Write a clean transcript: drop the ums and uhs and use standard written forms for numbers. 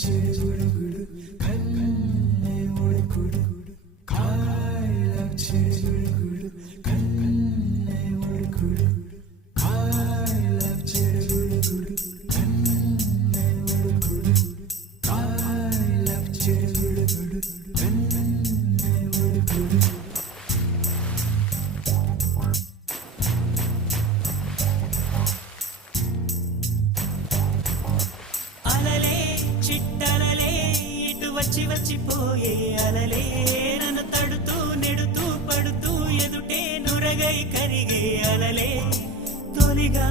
చిరుగుడు కన్నే ఉడుకుడు చిరుగుడు కన్నే ఉడుకుడు చిరుగుడు కన్నే ఉడుకుడు చిరుగుడు కన్నే ఉడుకుడు అలలే చిట్టలలే ఇటు వచ్చి వచ్చిపోయే అలలే నన్ను తడుతూ నెడుతూ పడుతూ ఎదుటే నురగై కరిగే అలలే తొలిగా